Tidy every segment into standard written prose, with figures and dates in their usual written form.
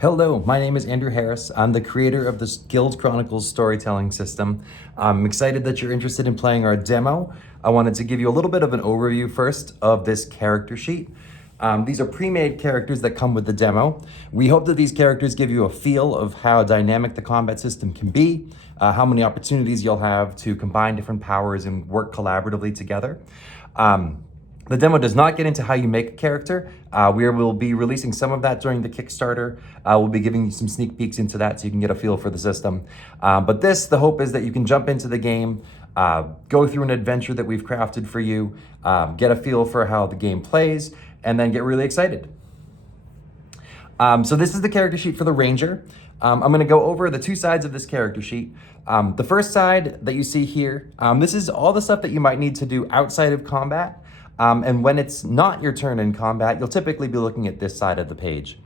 Hello, my name is Andrew Harris. I'm the creator of the Guild Chronicles Storytelling System. I'm excited that you're interested in playing our demo. I wanted to give you a little bit of an overview first of this character sheet. These are pre-made characters that come with the demo. We hope that these characters give you a feel of how dynamic the combat system can be, how many opportunities you'll have to combine different powers and work collaboratively together. The demo does not get into how you make a character. We will be releasing some of that during the Kickstarter. We'll be giving you some sneak peeks into that so you can get a feel for the system. But the hope is that you can jump into the game, go through an adventure that we've crafted for you, get a feel for how the game plays, and then get really excited. So this is the character sheet for the Ranger. I'm going to go over the two sides of this character sheet. The first side that you see here, this is all the stuff that you might need to do outside of combat. And when it's not your turn in combat, you'll typically be looking at this side of the page.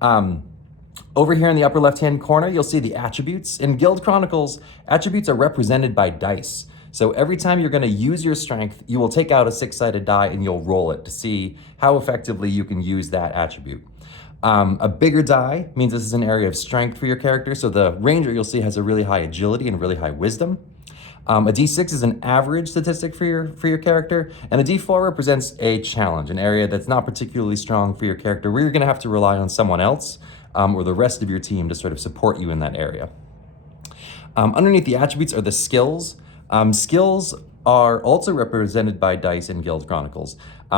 Over here in the upper left-hand corner, you'll see the attributes. In Guild Chronicles, attributes are represented by dice. So every time you're going to use your strength, you will take out a six-sided die and you'll roll it to see how effectively you can use that attribute. A bigger die means this is an area of strength for your character. So the Ranger, you'll see, has a really high agility and really high wisdom. A D6 is an average statistic for your character, and a D4 represents a challenge, an area that's not particularly strong for your character, where you're going to have to rely on someone else or the rest of your team to sort of support you in that area. Underneath the attributes are the skills. Skills are also represented by dice in Guild Chronicles.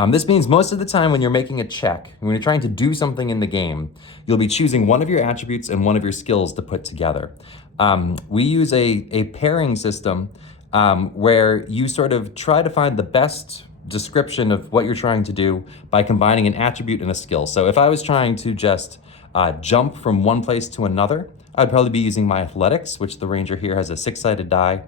This means most of the time when you're making a check, when you're trying to do something in the game, you'll be choosing one of your attributes and one of your skills to put together. We use a pairing system where you sort of try to find the best description of what you're trying to do by combining an attribute and a skill. So if I was trying to just jump from one place to another, I'd probably be using my athletics, which the Ranger here has a six-sided die.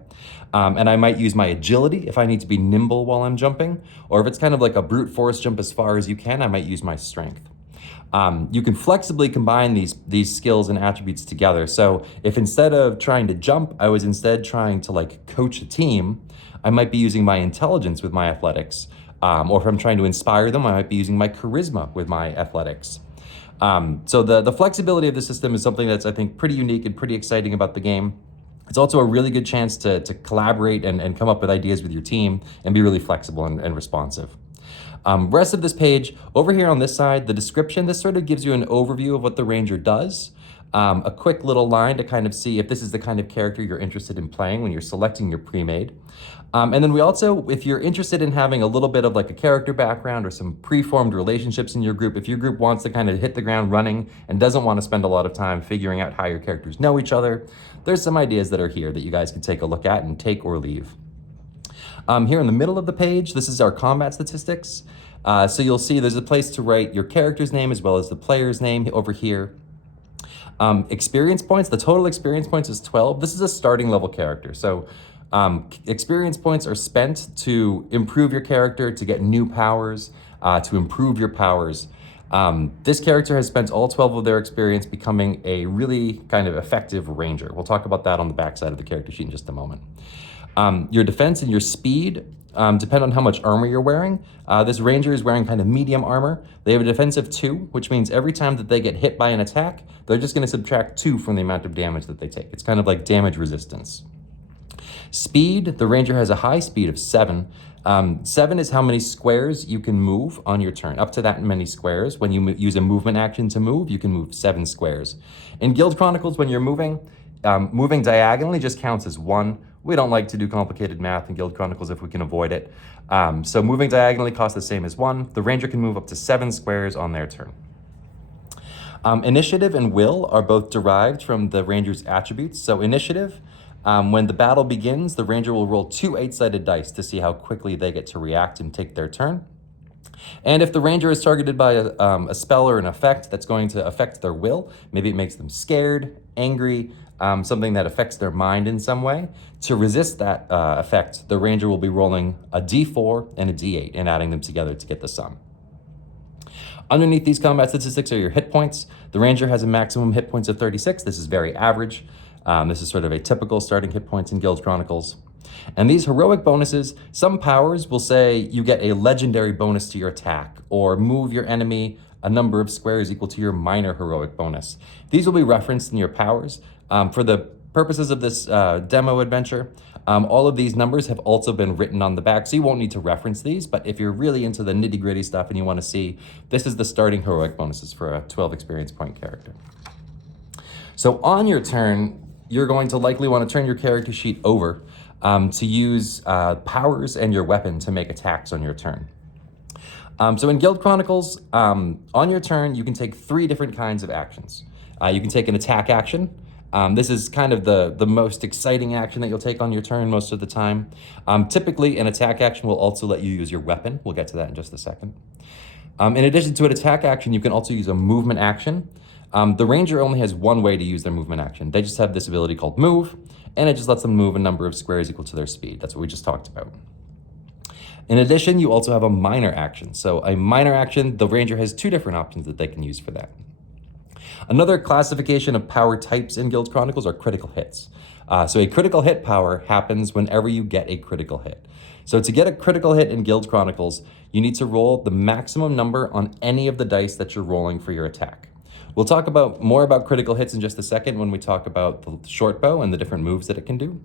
And I might use my agility if I need to be nimble while I'm jumping. Or if it's kind of like a brute force jump as far as you can, I might use my strength. You can flexibly combine these skills and attributes together. So if instead of trying to jump, I was instead trying to coach a team, I might be using my intelligence with my athletics. Or if I'm trying to inspire them, I might be using my charisma with my athletics. So the flexibility of the system is something that's, I think, pretty unique and pretty exciting about the game. It's also a really good chance to collaborate and come up with ideas with your team and be really flexible and responsive. Rest of this page, over here on this side, the description, this sort of gives you an overview of what the Ranger does. A quick little line to kind of see if this is the kind of character you're interested in playing when you're selecting your pre-made. And then we also, if you're interested in having a little bit of a character background or some pre-formed relationships in your group, if your group wants to kind of hit the ground running and doesn't want to spend a lot of time figuring out how your characters know each other, there's some ideas that are here that you guys can take a look at and take or leave. Here in the middle of the page, this is our combat statistics. So you'll see there's a place to write your character's name as well as the player's name over here. Experience points, the total experience points is 12. This is a starting level character. So experience points are spent to improve your character, to get new powers, to improve your powers. This character has spent all 12 of their experience becoming a really kind of effective Ranger. We'll talk about that on the back side of the character sheet in just a moment. Your defense and your speed depend on how much armor you're wearing. This Ranger is wearing kind of medium armor. They have a defense of 2, which means every time that they get hit by an attack, they're just going to subtract 2 from the amount of damage that they take. It's kind of like damage resistance. Speed, the Ranger has a high speed of 7. 7 is how many squares you can move on your turn. Up to that many squares. When you use a movement action to move, you can move 7 squares. In Guild Chronicles, when you're moving diagonally just counts as 1. We don't like to do complicated math in Guild Chronicles if we can avoid it. So moving diagonally costs the same as 1. The Ranger can move up to 7 squares on their turn. Initiative and will are both derived from the Ranger's attributes. So initiative, when the battle begins, the Ranger will roll 2 8-sided dice to see how quickly they get to react and take their turn. And if the Ranger is targeted by a spell or an effect that's going to affect their will, maybe it makes them scared, angry, something that affects their mind in some way, to resist that effect, the Ranger will be rolling a D4 and a D8 and adding them together to get the sum. Underneath these combat statistics are your hit points. The Ranger has a maximum hit points of 36. This is very average. This is sort of a typical starting hit points in Guild Chronicles. And these heroic bonuses, some powers will say you get a legendary bonus to your attack, or move your enemy a number of squares equal to your minor heroic bonus. These will be referenced in your powers. For the purposes of this demo adventure, all of these numbers have also been written on the back, so you won't need to reference these, but if you're really into the nitty-gritty stuff and you want to see, this is the starting heroic bonuses for a 12 experience point character. So on your turn, you're going to likely want to turn your character sheet over to use powers and your weapon to make attacks on your turn. So in Guild Chronicles, on your turn, you can take 3 different kinds of actions. You can take an attack action. This is kind of the most exciting action that you'll take on your turn most of the time. Typically, an attack action will also let you use your weapon. We'll get to that in just a second. In addition to an attack action, you can also use a movement action. The ranger only has one way to use their movement action. They just have this ability called move, and it just lets them move a number of squares equal to their speed. That's what we just talked about. In addition, you also have a minor action. So a minor action, the ranger has 2 different options that they can use for that. Another classification of power types in Guild Chronicles are critical hits. So a critical hit power happens whenever you get a critical hit. So to get a critical hit in Guild Chronicles, you need to roll the maximum number on any of the dice that you're rolling for your attack. We'll talk more about critical hits in just a second when we talk about the short bow and the different moves that it can do.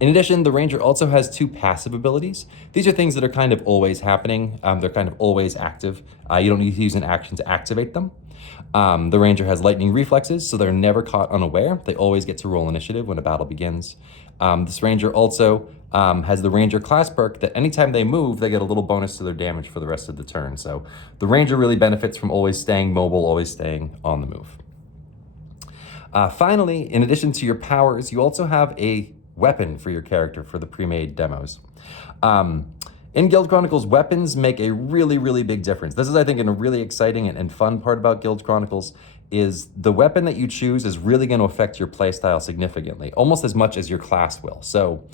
In addition, the ranger also has 2 passive abilities. These are things that are kind of always happening. They're kind of always active. You don't need to use an action to activate them. The ranger has lightning reflexes, so they're never caught unaware. They always get to roll initiative when a battle begins. This ranger also has the ranger class perk that anytime they move, they get a little bonus to their damage for the rest of the turn. So the ranger really benefits from always staying mobile, always staying on the move. Finally, in addition to your powers, you also have a weapon for your character for the pre-made demos. In Guild Chronicles, weapons make a really, really big difference. This is, I think, a really exciting and fun part about Guild Chronicles is the weapon that you choose is really going to affect your playstyle significantly, almost as much as your class will. So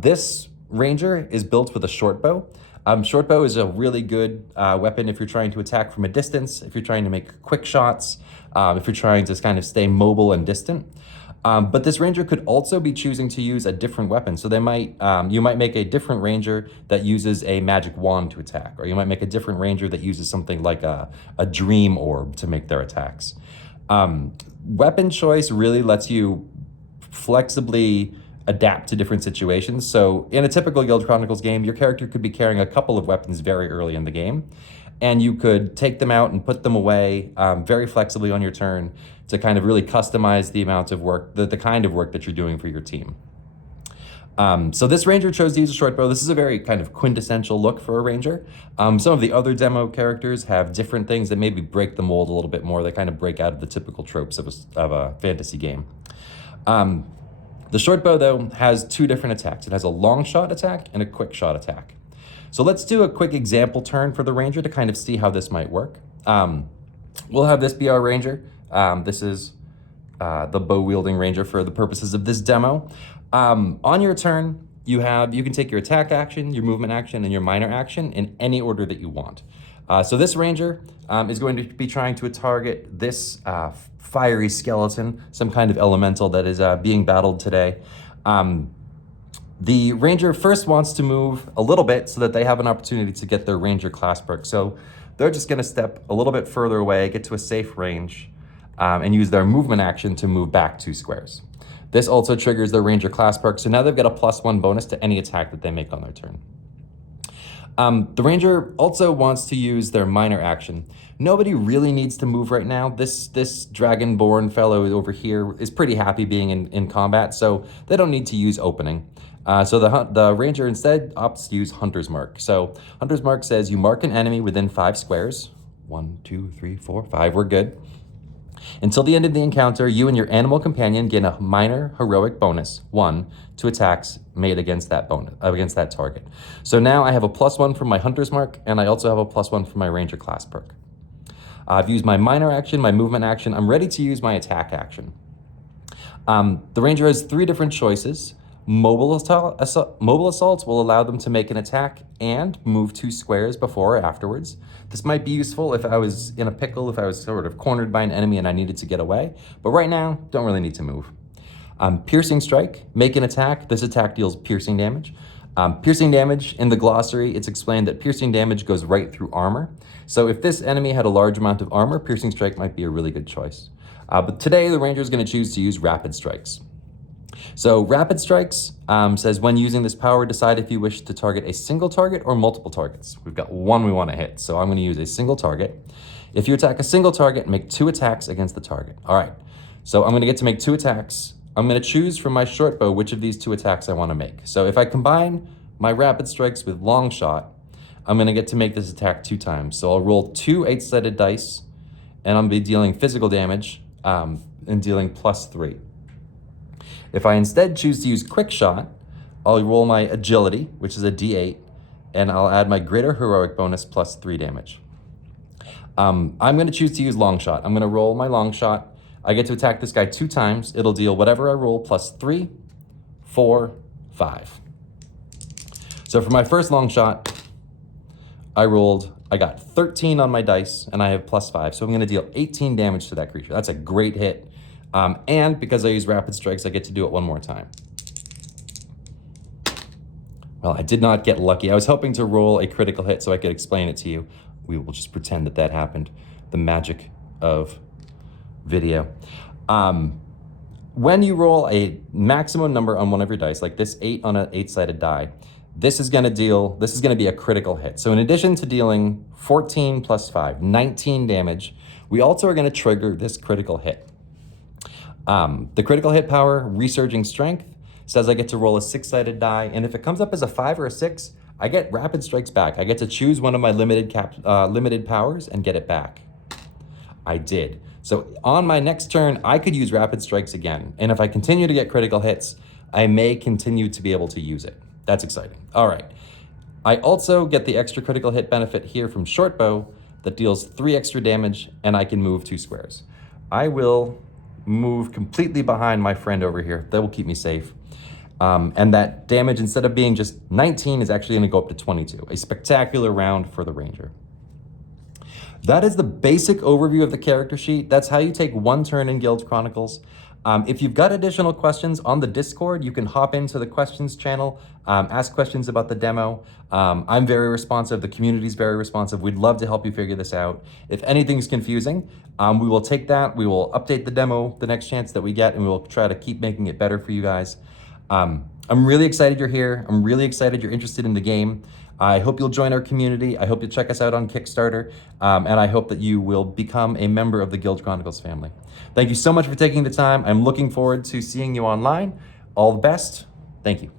this ranger is built with a short bow. Short bow is a really good weapon if you're trying to attack from a distance, if you're trying to make quick shots, if you're trying to kind of stay mobile and distant. But this ranger could also be choosing to use a different weapon. So they might, you might make a different ranger that uses a magic wand to attack, or you might make a different ranger that uses something like a dream orb to make their attacks. Weapon choice really lets you flexibly adapt to different situations. So in a typical Guild Chronicles game, your character could be carrying a couple of weapons very early in the game, and you could take them out and put them away very flexibly on your turn to kind of really customize the amount of work, the kind of work that you're doing for your team. So this ranger chose to use a short bow. This is a very kind of quintessential look for a ranger. Some of the other demo characters have different things that maybe break the mold a little bit more. They kind of break out of the typical tropes of a fantasy game. The short bow, though, has 2 different attacks. It has a long shot attack and a quick shot attack. So let's do a quick example turn for the ranger to kind of see how this might work. We'll have this be our ranger. This is the bow-wielding ranger for the purposes of this demo. On your turn, you can take your attack action, your movement action, and your minor action in any order that you want. So this ranger is going to be trying to target this fiery skeleton, some kind of elemental that is being battled today. The ranger first wants to move a little bit so that they have an opportunity to get their ranger class perk. So they're just going to step a little bit further away, get to a safe range, and use their movement action to move back 2 squares. This also triggers their ranger class perk, so now they've got a +1 bonus to any attack that they make on their turn. The ranger also wants to use their minor action. Nobody really needs to move right now. This dragonborn fellow over here is pretty happy being in combat, so they don't need to use opening. So the ranger instead opts to use Hunter's Mark. So Hunter's Mark says you mark an enemy within 5 squares. 1, 2, 3, 4, 5, we're good. Until the end of the encounter, you and your animal companion gain a minor heroic bonus, 1, to attacks made against that target. So now I have a +1 from my Hunter's Mark, and I also have a +1 from my Ranger class perk. I've used my minor action, my movement action. I'm ready to use my attack action. The Ranger has 3 different choices. Mobile assault will allow them to make an attack and move 2 squares before or afterwards. This might be useful if I was in a pickle, if I was sort of cornered by an enemy and I needed to get away, but right now, don't really need to move. Piercing Strike, make an attack. This attack deals piercing damage. Piercing damage, in the glossary, it's explained that piercing damage goes right through armor. So if this enemy had a large amount of armor, piercing strike might be a really good choice. But today, the ranger is going to choose to use rapid strikes. So rapid strikes says when using this power, decide if you wish to target a single target or multiple targets. We've got one we want to hit, so I'm going to use a single target. If you attack a single target, make 2 attacks against the target. All right, so I'm going to get to make 2 attacks. I'm going to choose from my short bow which of these 2 attacks I want to make. So if I combine my rapid strikes with long shot, I'm going to get to make this attack 2 times. So I'll roll 2 8-sided dice, and I'm going to be dealing physical damage and dealing +3. If I instead choose to use quick shot, I'll roll my agility, which is a d8, and I'll add my greater heroic bonus +3 damage. I'm going to choose to use long shot. I'm going to roll my long shot. I get to attack this guy 2 times. It'll deal whatever I roll +3, 4, 5. So for my first long shot, I got 13 on my dice, and I have +5. So I'm going to deal 18 damage to that creature. That's a great hit. And because I use rapid strikes, I get to do it one more time. Well, I did not get lucky. I was hoping to roll a critical hit so I could explain it to you. We will just pretend that that happened. The magic of video. When you roll a maximum number on one of your dice, like this 8 on an 8-sided die, this is going to be a critical hit. So in addition to dealing 14 + 5, 19 damage, we also are going to trigger this critical hit. The critical hit power, Resurging Strength, says I get to roll a 6-sided die, and if it comes up as a 5 or a 6, I get rapid strikes back. I get to choose one of my limited powers and get it back. I did. So on my next turn, I could use rapid strikes again, and if I continue to get critical hits, I may continue to be able to use it. That's exciting. All right. I also get the extra critical hit benefit here from short bow that deals 3 extra damage, and I can move 2 squares. I will move completely behind my friend over here. That will keep me safe. And that damage, instead of being just 19, is actually going to go up to 22. A spectacular round for the ranger. That is the basic overview of the character sheet. That's how you take 1 turn in Guild Chronicles. If you've got additional questions on the Discord, you can hop into the questions channel, ask questions about the demo. I'm very responsive. The community's very responsive. We'd love to help you figure this out. If anything's confusing, we will take that. We will update the demo the next chance that we get, and we'll try to keep making it better for you guys. I'm really excited you're here. I'm really excited you're interested in the game. I hope you'll join our community. I hope you'll check us out on Kickstarter. And I hope that you will become a member of the Guild Chronicles family. Thank you so much for taking the time. I'm looking forward to seeing you online. All the best. Thank you.